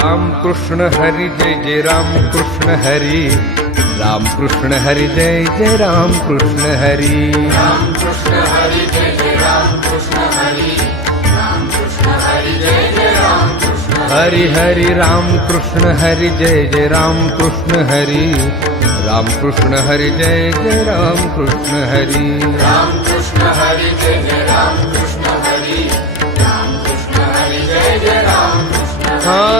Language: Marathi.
राम कृष्ण हरी। जय जय राम कृष्ण हरी राम कृष्ण हरी। जय जय राम कृष्ण हरी हरि हरि राम कृष्ण हरि। जय जय राम कृष्ण हरि राम कृष्ण हरि। जय जय राम कृष्ण हरि हाय